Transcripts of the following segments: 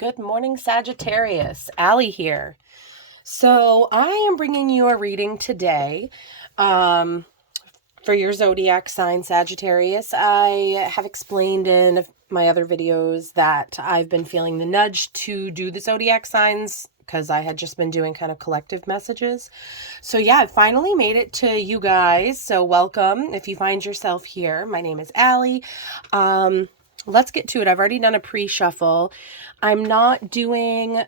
Good morning, Sagittarius. Allie here. So I am bringing you a reading today for your zodiac sign, Sagittarius. I have explained in my other videos that I've been feeling the nudge to do the zodiac signs because I had just been doing kind of collective messages. So yeah, I finally made it to you guys. So welcome if you find yourself here. My name is Allie. Let's get to it. I've already done a pre-shuffle. I'm not doing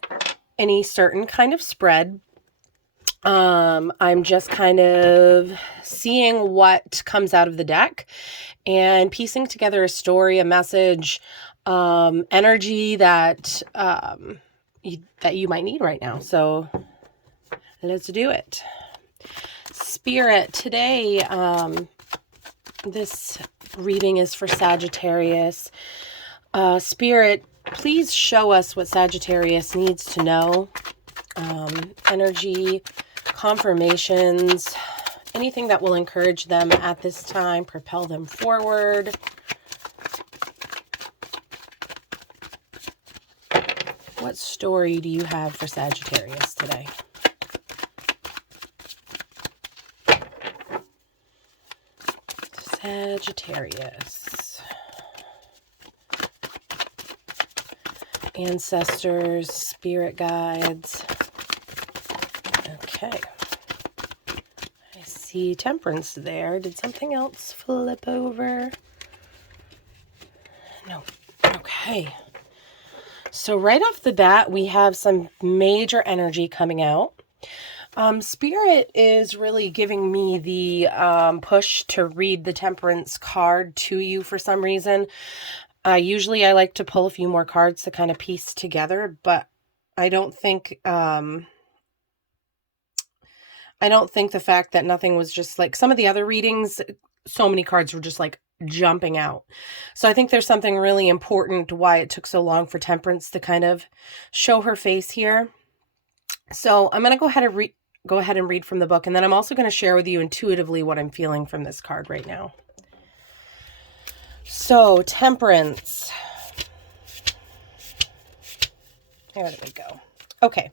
any certain kind of spread. I'm just kind of seeing what comes out of the deck and piecing together a story, a message, energy that you might need right now. So let's do it. Spirit, today, this reading is for Sagittarius. Spirit, please show us what Sagittarius needs to know. Energy, confirmations, anything that will encourage them at this time, propel them forward. What story do you have for Sagittarius today? Sagittarius. Ancestors, spirit guides. Okay. I see Temperance there. Did something else flip over? No. Okay. So right off the bat, we have some major energy coming out. Spirit is really giving me the push to read the Temperance card to you for some reason. Usually I like to pull a few more cards to kind of piece together, but I don't think the fact that nothing was just like some of the other readings, so many cards were just like jumping out. So I think there's something really important why it took so long for Temperance to kind of show her face here. So I'm going to go ahead and read from the book, and then I'm also going to share with you intuitively what I'm feeling from this card right now. So, Temperance. There we go. Okay.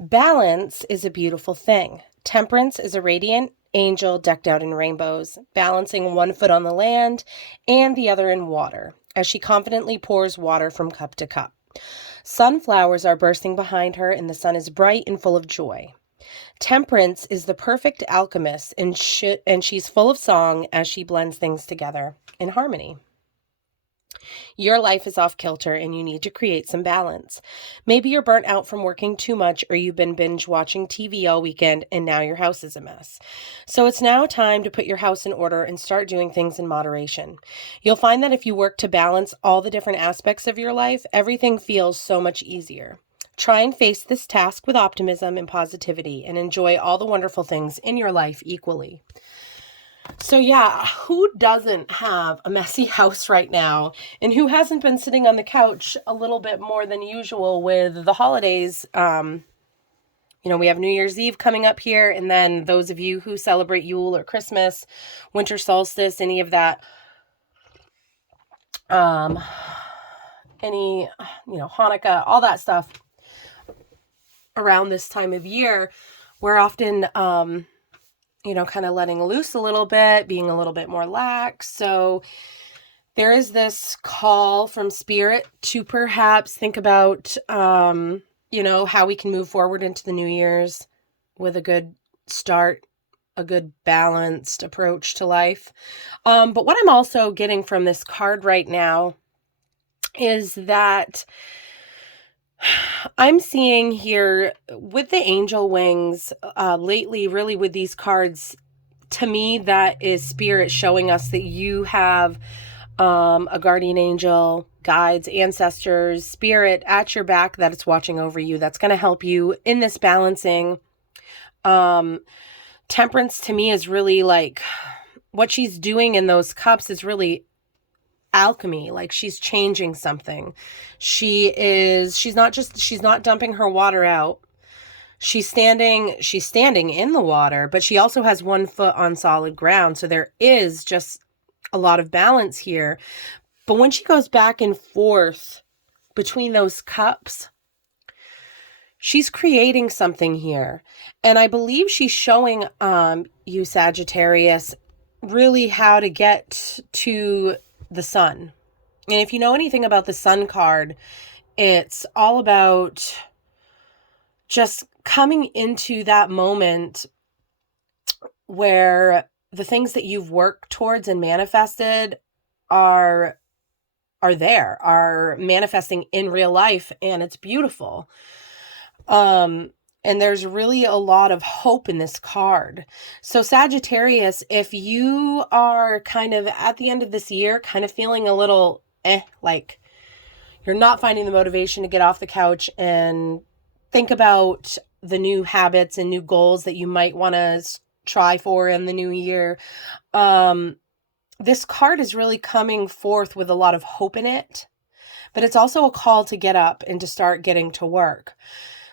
Balance is a beautiful thing. Temperance is a radiant angel decked out in rainbows, balancing one foot on the land and the other in water, as she confidently pours water from cup to cup. Sunflowers are bursting behind her, and the sun is bright and full of joy. Temperance is the perfect alchemist, and she's full of song as she blends things together in harmony. Your life is off kilter and you need to create some balance. Maybe you're burnt out from working too much, or you've been binge watching TV all weekend and now your house is a mess. So it's now time to put your house in order and start doing things in moderation. You'll find that if you work to balance all the different aspects of your life, everything feels so much easier. Try and face this task with optimism and positivity and enjoy all the wonderful things in your life equally. So yeah, who doesn't have a messy house right now, and who hasn't been sitting on the couch a little bit more than usual with the holidays? We have New Year's Eve coming up here, and then those of you who celebrate Yule or Christmas, winter solstice, any of that, Hanukkah, all that stuff around this time of year, we're often, kind of letting loose a little bit, being a little bit more lax. So there is this call from Spirit to perhaps think about, how we can move forward into the New Year's with a good start, a good balanced approach to life. But what I'm also getting from this card right now is that I'm seeing here with the angel wings lately, really with these cards, to me, that is Spirit showing us that you have a guardian angel, guides, ancestors, Spirit at your back that it's watching over you. That's going to help you in this balancing. Temperance to me is really like what she's doing in those cups is really alchemy. Like she's changing something. She's not dumping her water out. She's standing in the water, but she also has one foot on solid ground. So there is just a lot of balance here. But when she goes back and forth between those cups, she's creating something here. And I believe she's showing you, Sagittarius, really how to get to the sun. And if you know anything about the sun card, it's all about just coming into that moment where the things that you've worked towards and manifested are manifesting in real life, and it's beautiful. And there's really a lot of hope in this card. So Sagittarius, if you are kind of at the end of this year, kind of feeling a little like you're not finding the motivation to get off the couch and think about the new habits and new goals that you might want to try for in the new year, this card is really coming forth with a lot of hope in it, but it's also a call to get up and to start getting to work.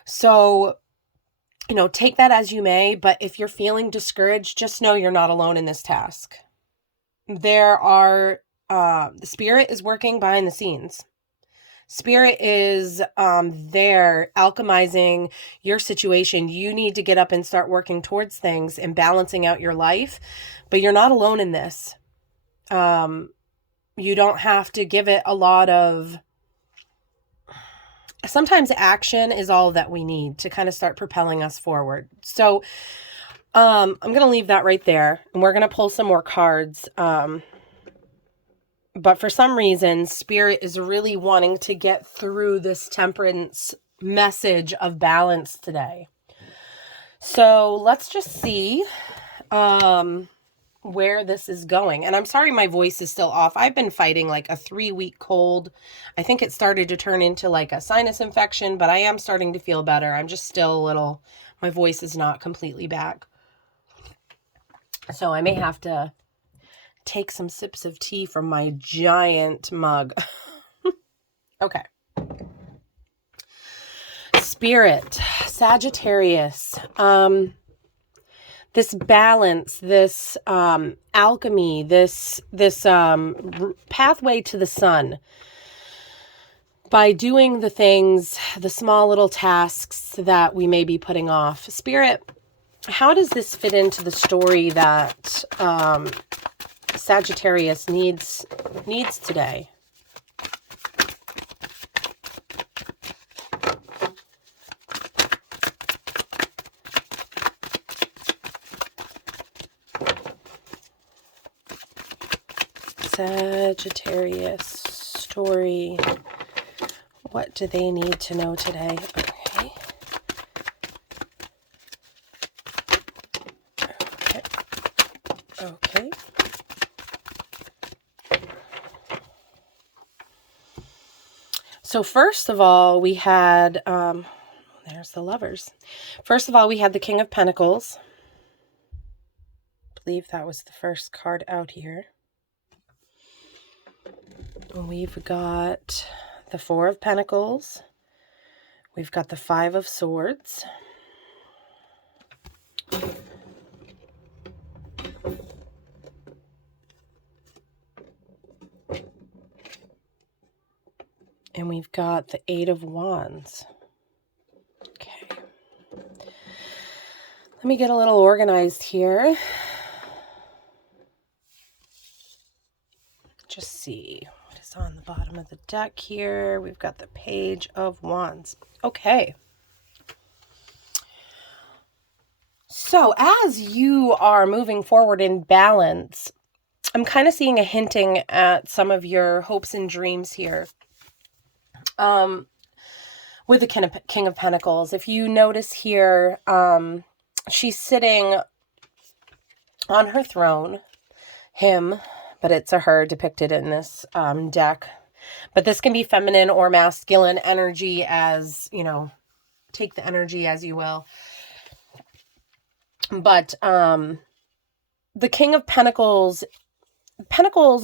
So, take that as you may, but if you're feeling discouraged, just know you're not alone in this task. The Spirit is working behind the scenes. Spirit is there alchemizing your situation. You need to get up and start working towards things and balancing out your life, but you're not alone in this. You don't have to give it a lot of... Sometimes action is all that we need to kind of start propelling us forward. So I'm going to leave that right there, and we're going to pull some more cards. But for some reason, Spirit is really wanting to get through this temperance message of balance today. So let's just see where this is going. And I'm sorry my voice is still off. I've been fighting like a 3-week cold. I think it started to turn into like a sinus infection, but I am starting to feel better. I'm just still my voice is not completely back. So I may have to take some sips of tea from my giant mug. Okay. Spirit, Sagittarius, this balance, this alchemy, this pathway to the sun. By doing the things, the small little tasks that we may be putting off. Spirit, how does this fit into the story that Sagittarius needs today? Sagittarius story. What do they need to know today? Okay. So first of all, we had, there's the Lovers. First of all, we had the King of Pentacles. I believe that was the first card out here. We've got the Four of Pentacles. We've got the Five of Swords. And we've got the Eight of Wands. Okay. Let me get a little organized here. Just see what is on the bottom of the deck here. We've got the Page of Wands. Okay. So as you are moving forward in balance, I'm kind of seeing a hinting at some of your hopes and dreams here. With the King of Pentacles, if you notice here, she's sitting on her throne, but it's a her depicted in this deck. But this can be feminine or masculine energy, as, take the energy as you will. But the King of Pentacles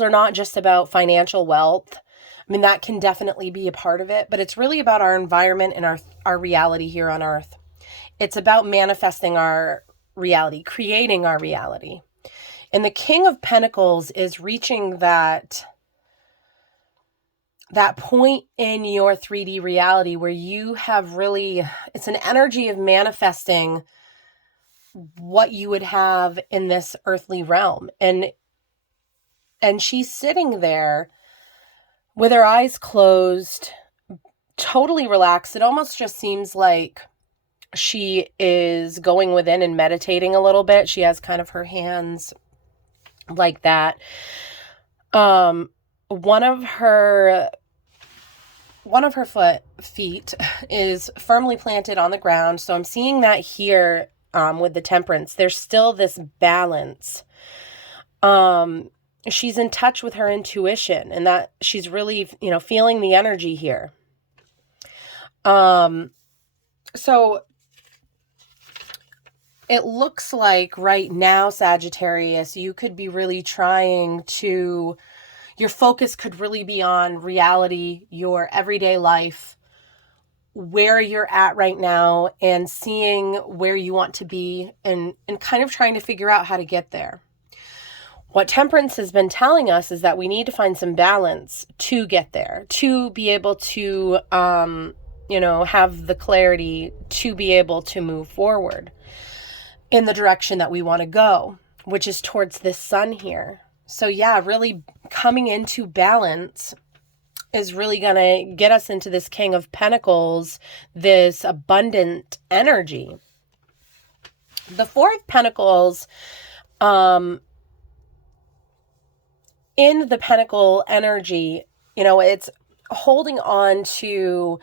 are not just about financial wealth. I mean, that can definitely be a part of it, but it's really about our environment and our reality here on Earth. It's about manifesting our reality, creating our reality. And the King of Pentacles is reaching that that point in your 3D reality where you have really, it's an energy of manifesting what you would have in this earthly realm. And she's sitting there with her eyes closed, totally relaxed. It almost just seems like she is going within and meditating a little bit. She has kind of her hands like that. One of her feet is firmly planted on the ground. So I'm seeing that here with the Temperance. There's still this balance. She's in touch with her intuition, and that she's really, feeling the energy here. So it looks like right now, Sagittarius, you could be really trying to, your focus could really be on reality, your everyday life, where you're at right now, and seeing where you want to be, and kind of trying to figure out how to get there. What Temperance has been telling us is that we need to find some balance to get there, to be able to, have the clarity to be able to move forward in the direction that we want to go, which is towards this sun here. So yeah, really coming into balance is really going to get us into this King of Pentacles, this abundant energy. The Four of Pentacles, in the Pentacle energy, it's holding on to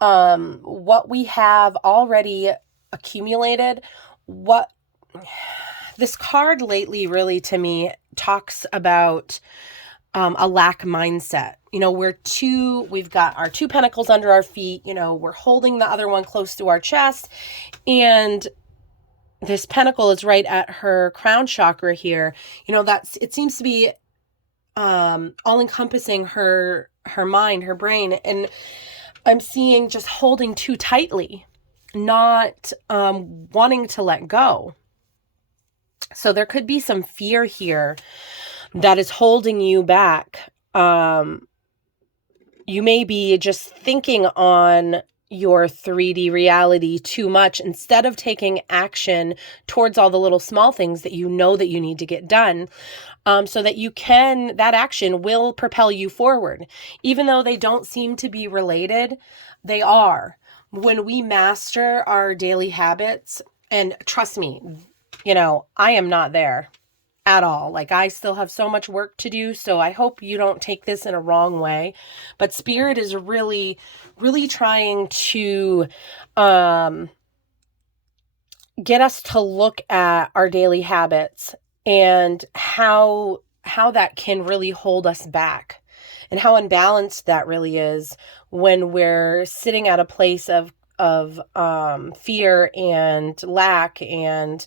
what we have already accumulated. What this card lately really to me talks about a lack mindset. We've got our two pentacles under our feet, we're holding the other one close to our chest, and this pentacle is right at her crown chakra here. It seems to be all encompassing her mind, her brain, and I'm seeing just holding too tightly, not wanting to let go. So there could be some fear here that is holding you back. You may be just thinking on your 3D reality too much instead of taking action towards all the little small things that you know that you need to get done, so that that action will propel you forward. Even though they don't seem to be related, they are. When we master our daily habits, and trust me, I am not there at all. Like, I still have so much work to do, so I hope you don't take this in a wrong way. But Spirit is really, really trying to get us to look at our daily habits and how that can really hold us back, and how unbalanced that really is when we're sitting at a place of fear and lack, and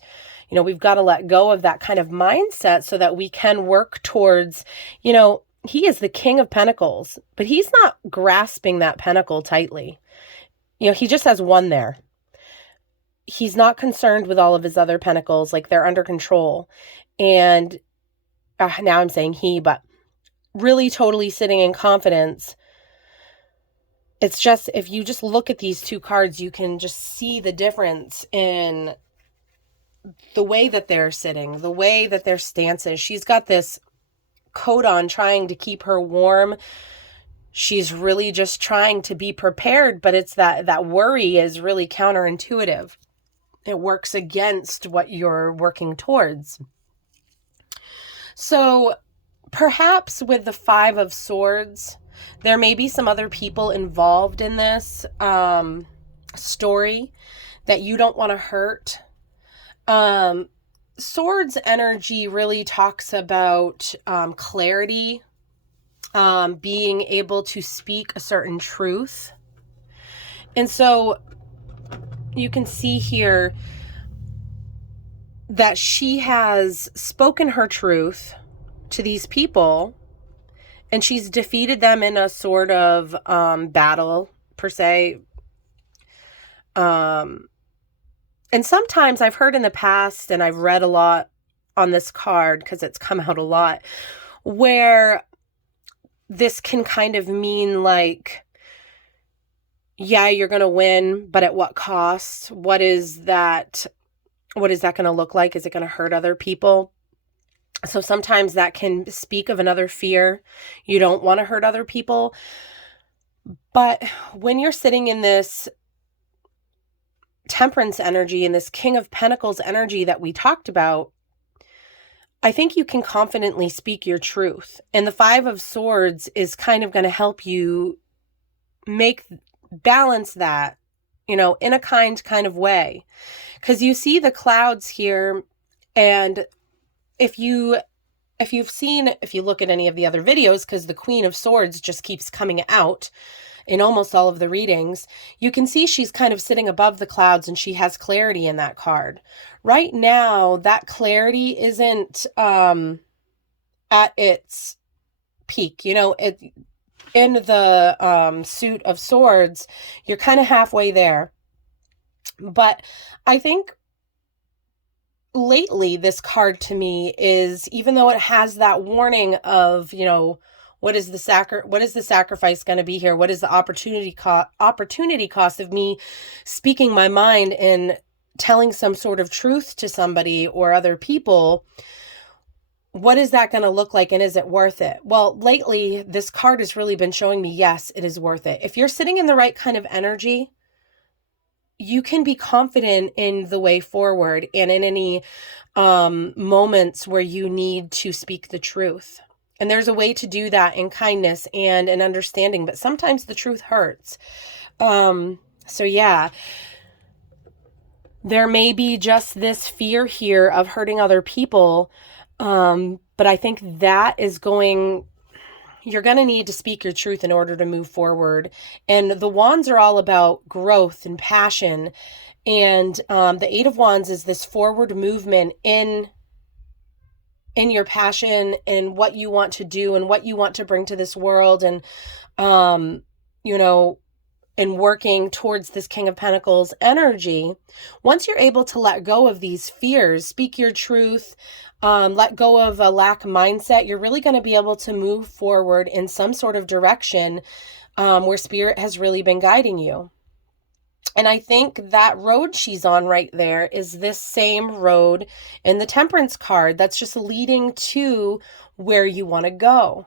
we've got to let go of that kind of mindset so that we can work towards, he is the King of Pentacles, but he's not grasping that pentacle tightly. He just has one there. He's not concerned with all of his other pentacles, like they're under control. And now I'm saying he, but really totally sitting in confidence. It's just, if you just look at these two cards, you can just see the difference in the way that they're sitting, the way that their stance is. She's got this coat on trying to keep her warm. She's really just trying to be prepared, but it's that worry is really counterintuitive. It works against what you're working towards. So perhaps with the Five of Swords, there may be some other people involved in this story that you don't want to hurt. Swords energy really talks about clarity, being able to speak a certain truth. And so you can see here that she has spoken her truth to these people, and she's defeated them in a sort of battle, per se. And sometimes I've heard in the past, and I've read a lot on this card because it's come out a lot, where this can kind of mean like, yeah, you're going to win, but at what cost? What is that? What is that going to look like? Is it going to hurt other people? So sometimes that can speak of another fear. You don't want to hurt other people. But when you're sitting in this Temperance energy and this King of Pentacles energy that we talked about, I think you can confidently speak your truth. And the Five of Swords is kind of going to help you balance that, in a kind of way. Because you see the clouds here, and if you look at any of the other videos, because the Queen of Swords just keeps coming out in almost all of the readings, you can see she's kind of sitting above the clouds and she has clarity in that card. Right now, that clarity isn't at its peak. In the suit of swords, you're kind of halfway there. But I think lately this card to me is, even though it has that warning of, what is the sacrifice going to be here? What is the opportunity cost of me speaking my mind and telling some sort of truth to somebody or other people? What is that going to look like, and is it worth it? Well, lately, this card has really been showing me, yes, it is worth it. If you're sitting in the right kind of energy, you can be confident in the way forward and in any moments where you need to speak the truth. And there's a way to do that in kindness and in understanding, but sometimes the truth hurts. So yeah, there may be just this fear here of hurting other people. But I think that you're going to need to speak your truth in order to move forward. And the wands are all about growth and passion. And the Eight of Wands is this forward movement in your passion and what you want to do and what you want to bring to this world. And, and working towards this King of Pentacles energy. Once you're able to let go of these fears, speak your truth, let go of a lack mindset, you're really going to be able to move forward in some sort of direction where Spirit has really been guiding you. And I think that road she's on right there is this same road in the Temperance card that's just leading to where you want to go.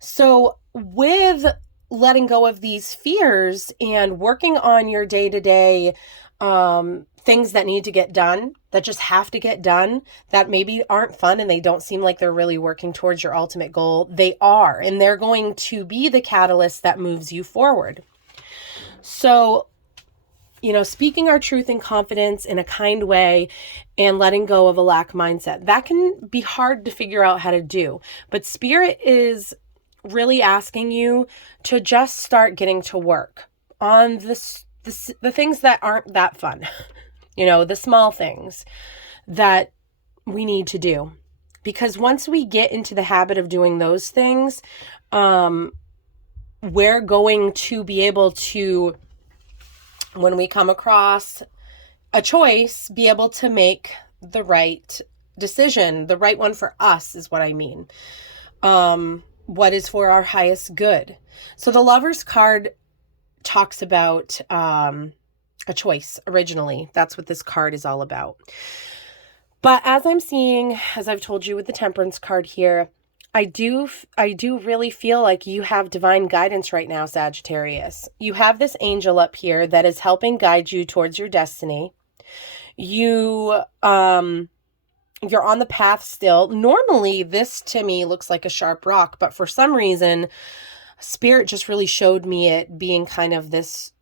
So with letting go of these fears and working on your day-to-day things that need to get done, that just have to get done, that maybe aren't fun and they don't seem like they're really working towards your ultimate goal, they are. And they're going to be the catalyst that moves you forward. So, speaking our truth in confidence in a kind way and letting go of a lack mindset, that can be hard to figure out how to do. But Spirit is really asking you to just start getting to work on the things that aren't that fun, the small things that we need to do. Because once we get into the habit of doing those things, we're going to be able to, when we come across a choice, be able to make the right decision. The right one for us is what I mean. What is for our highest good. So the Lover's card talks about a choice originally. That's what this card is all about. But as I've told you with the Temperance card here, I do really feel like you have divine guidance right now, Sagittarius. You have this angel up here that is helping guide you towards your destiny. You're on the path still. Normally, this to me looks like a sharp rock, but for some reason, Spirit just really showed me it being kind of this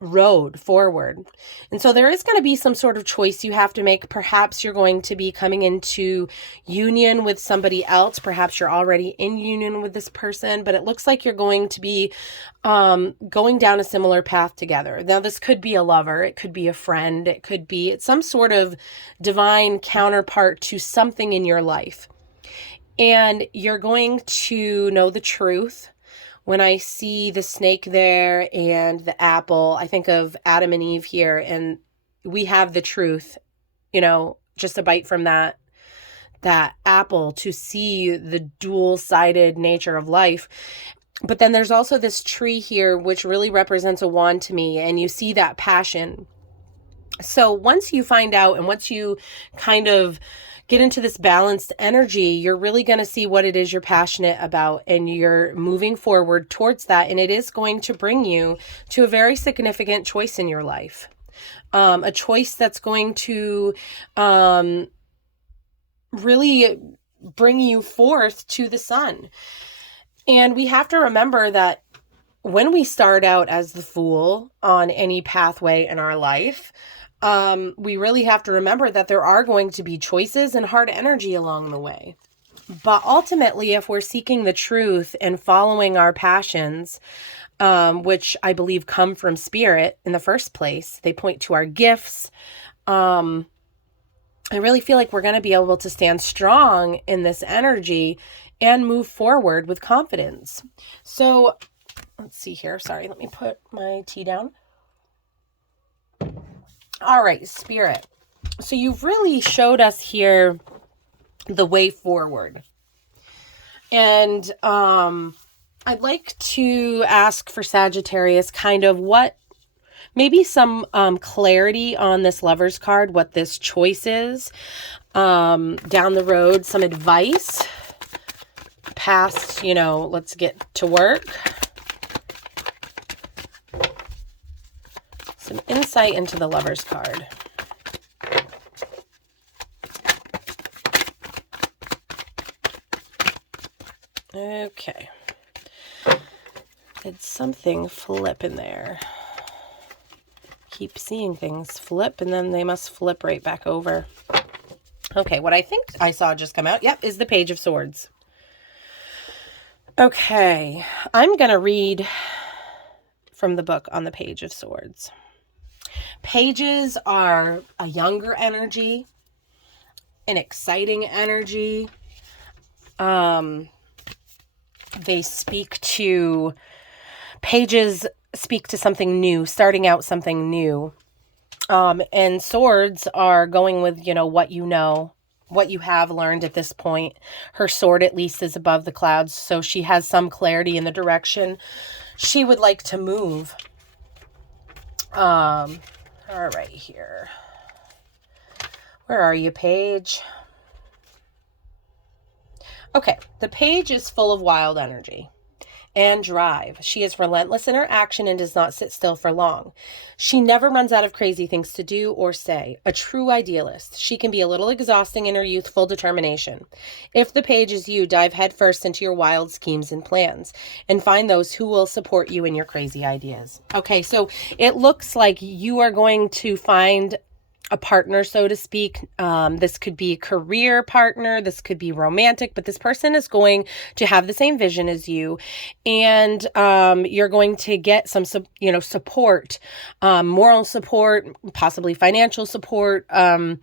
road forward. And so there is going to be some sort of choice you have to make. Perhaps you're going to be coming into union with somebody else. Perhaps you're already in union with this person, but it looks like you're going to be going down a similar path together. Now, this could be a lover. It could be a friend. It could be some sort of divine counterpart to something in your life. And you're going to know the truth. When I see the snake there and the apple, I think of Adam and Eve here, and we have the truth, just a bite from that that apple to see the dual-sided nature of life. But then there's also this tree here, which really represents a wand to me, and you see that passion. So once you find out and once you kind of get into this balanced energy, you're really going to see what it is you're passionate about, and you're moving forward towards that. And it is going to bring you to a very significant choice in your life. A choice that's going to really bring you forth to the sun. And we have to remember that when we start out as the Fool on any pathway in our life, we really have to remember that there are going to be choices and hard energy along the way. But ultimately, if we're seeking the truth and following our passions, which I believe come from spirit in the first place, they point to our gifts. I really feel like we're going to be able to stand strong in this energy and move forward with confidence. So let's see here. Sorry, let me put my tea down. All right, Spirit. So you've really showed us here the way forward. And I'd like to ask for Sagittarius kind of maybe some clarity on this Lover's card, what this choice is down the road, some advice past, let's get to work. Some insight into the Lover's card. Okay. Did something flip in there? Keep seeing things flip, and then they must flip right back over. Okay, what I think I saw just come out, is the Page of Swords. Okay, I'm going to read from the book on the Page of Swords. Pages are a younger energy, an exciting energy. Pages speak to something new, starting out something new. And swords are going with, what you know, what you have learned at this point. Her sword at least is above the clouds, so she has some clarity in the direction she would like to move. All right, here. Where are you, Page? Okay, the Page is full of wild energy and drive. She is relentless in her action and does not sit still for long. She never runs out of crazy things to do or say. A true idealist. She can be a little exhausting in her youthful determination. If the Page is you, dive headfirst into your wild schemes and plans and find those who will support you in your crazy ideas. Okay, so it looks like you are going to find a partner, so to speak. This could be a career partner. This could be romantic, but this person is going to have the same vision as you. And you're going to get some, support, moral support, possibly financial support. I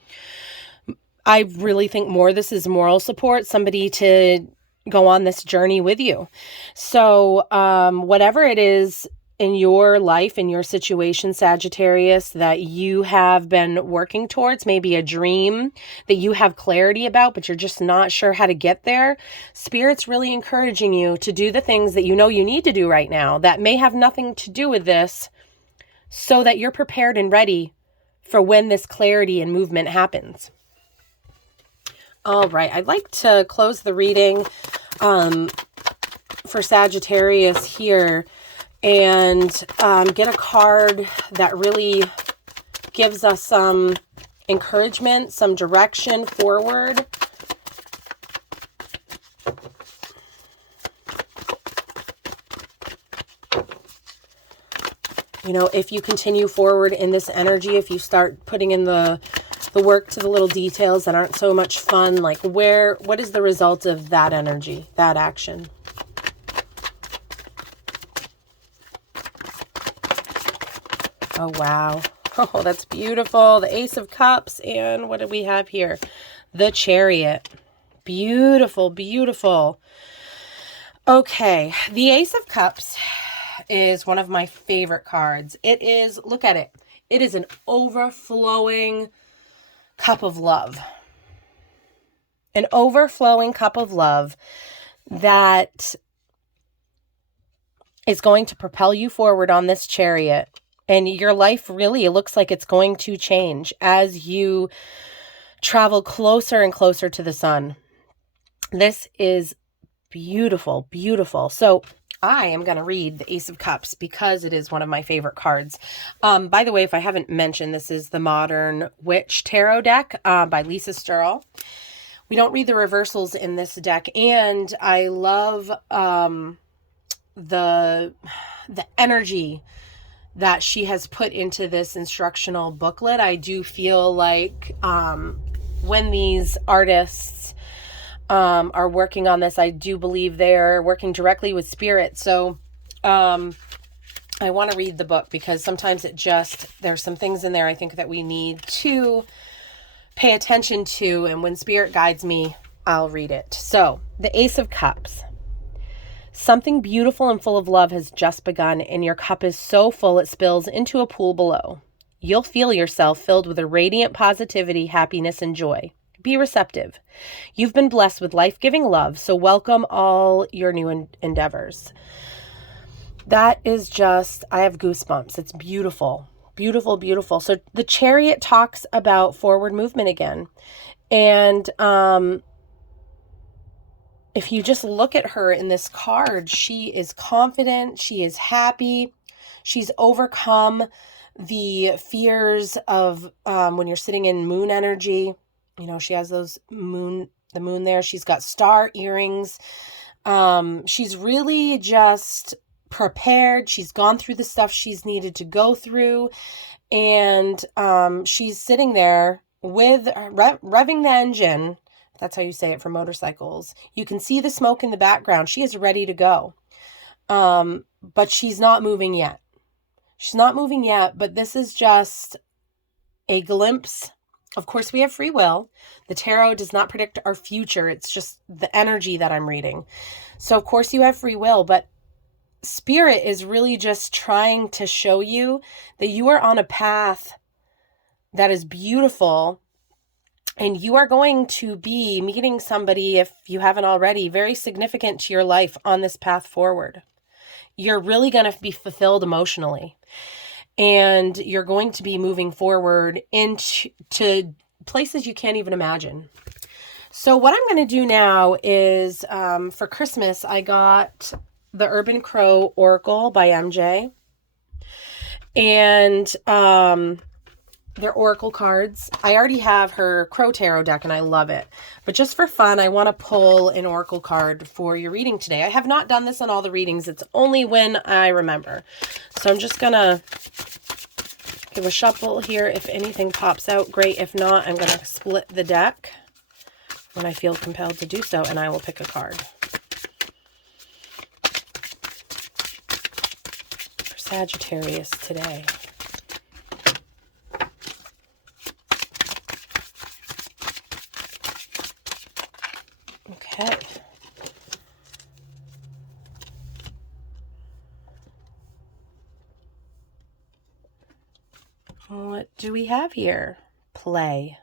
really think this is moral support, somebody to go on this journey with you. So whatever it is in your life, in your situation, Sagittarius, that you have been working towards, maybe a dream that you have clarity about, but you're just not sure how to get there. Spirit's really encouraging you to do the things that you know you need to do right now that may have nothing to do with this, so that you're prepared and ready for when this clarity and movement happens. All right, I'd like to close the reading for Sagittarius here and get a card that really gives us some encouragement, some direction forward. If you continue forward in this energy, if you start putting in the work to the little details that aren't so much fun, like what is the result of that energy, that action? Oh, wow. Oh, that's beautiful. The Ace of Cups. And what do we have here? The Chariot. Beautiful, beautiful. Okay. The Ace of Cups is one of my favorite cards. It is, look at it. It is an overflowing cup of love. an overflowing cup of love that is going to propel you forward on this chariot. And your life really looks like it's going to change as you travel closer and closer to the sun. This is beautiful, beautiful. So I am going to read the Ace of Cups because it is one of my favorite cards. By the way, if I haven't mentioned, this is the Modern Witch Tarot deck by Lisa Sturl. We don't read the reversals in this deck, and I love the energy that she has put into this instructional booklet. I do feel like when these artists are working on this, I do believe they're working directly with spirit. So I want to read the book because sometimes there's some things in there I think that we need to pay attention to, and when spirit guides me, I'll read it. So, the Ace of Cups. Something beautiful and full of love has just begun, and your cup is so full it spills into a pool below. You'll feel yourself filled with a radiant positivity, happiness, and joy. Be receptive. You've been blessed with life-giving love, so welcome all your new endeavors. That is just, I have goosebumps. It's beautiful. Beautiful, beautiful. So the Chariot talks about forward movement again. And if you just look at her in this card, she is confident. She is happy. She's overcome the fears of when you're sitting in moon energy. You know, she has the moon there. She's got star earrings. She's really just prepared. She's gone through the stuff she's needed to go through. And she's sitting there with revving the engine. That's how you say it for motorcycles. You can see the smoke in the background. She is ready to go. But she's not moving yet. She's not moving yet, but this is just a glimpse. Of course, we have free will. The tarot does not predict our future. It's just the energy that I'm reading. So, of course, you have free will, but Spirit is really just trying to show you that you are on a path that is beautiful, and you are going to be meeting somebody, if you haven't already, very significant to your life on this path forward. You're really going to be fulfilled emotionally, and you're going to be moving forward into places you can't even imagine. So what I'm going to do now is, for Christmas, I got the Urban Crow Oracle by MJ. And they're Oracle cards. I already have her Crow Tarot deck, and I love it. But just for fun, I want to pull an Oracle card for your reading today. I have not done this on all the readings. It's only when I remember. So I'm just going to give a shuffle here. If anything pops out, great. If not, I'm going to split the deck when I feel compelled to do so, and I will pick a card. For Sagittarius today. Okay. What do we have here? Play.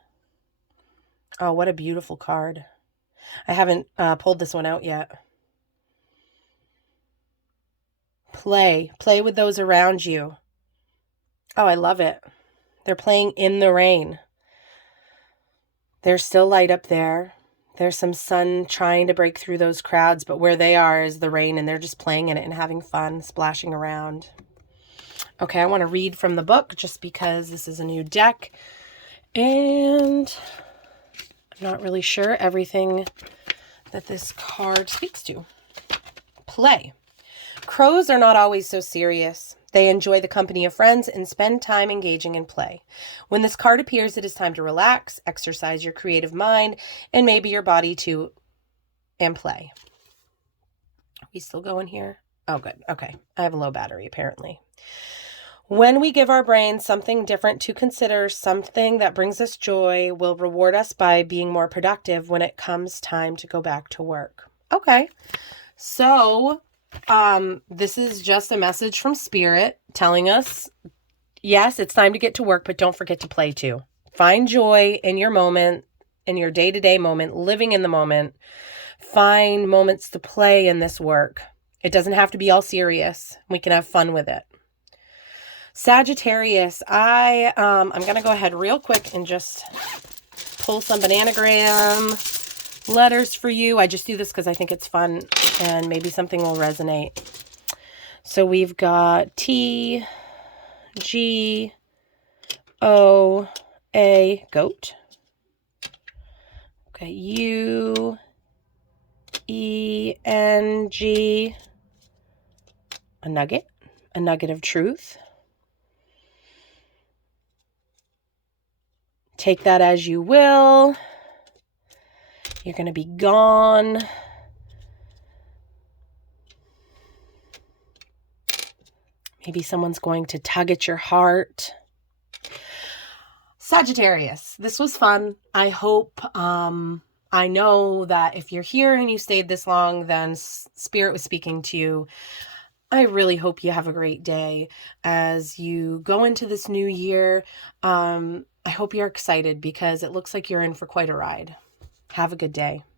Oh, what a beautiful card. I haven't pulled this one out yet. Play. Play with those around you. Oh, I love it. They're playing in the rain. There's still light up there. There's some sun trying to break through those crowds, but where they are is the rain, and they're just playing in it and having fun, splashing around. Okay, I want to read from the book just because this is a new deck, and I'm not really sure everything that this card speaks to. Play. Crows are not always so serious. They enjoy the company of friends and spend time engaging in play. When this card appears, it is time to relax, exercise your creative mind, and maybe your body too, and play. Are we still going here? Oh, good. Okay. I have a low battery, apparently. When we give our brains something different to consider, something that brings us joy will reward us by being more productive when it comes time to go back to work. Okay. So this is just a message from Spirit telling us, yes, it's time to get to work, but don't forget to play too. Find joy in your moment. in your day-to-day moment, living in the moment. Find moments to play in this work. It doesn't have to be all serious. We can have fun with it. Sagittarius, I'm going to go ahead real quick and just pull some bananagram letters for you. I just do this because I think it's fun and maybe something will resonate. So we've got T, G, O, A, goat. Okay, U, E, N, G, a nugget of truth. Take that as you will. You're going to be gone. Maybe someone's going to tug at your heart. Sagittarius, this was fun. I hope, I know that if you're here and you stayed this long, then Spirit was speaking to you. I really hope you have a great day as you go into this new year. I hope you're excited because it looks like you're in for quite a ride. Have a good day.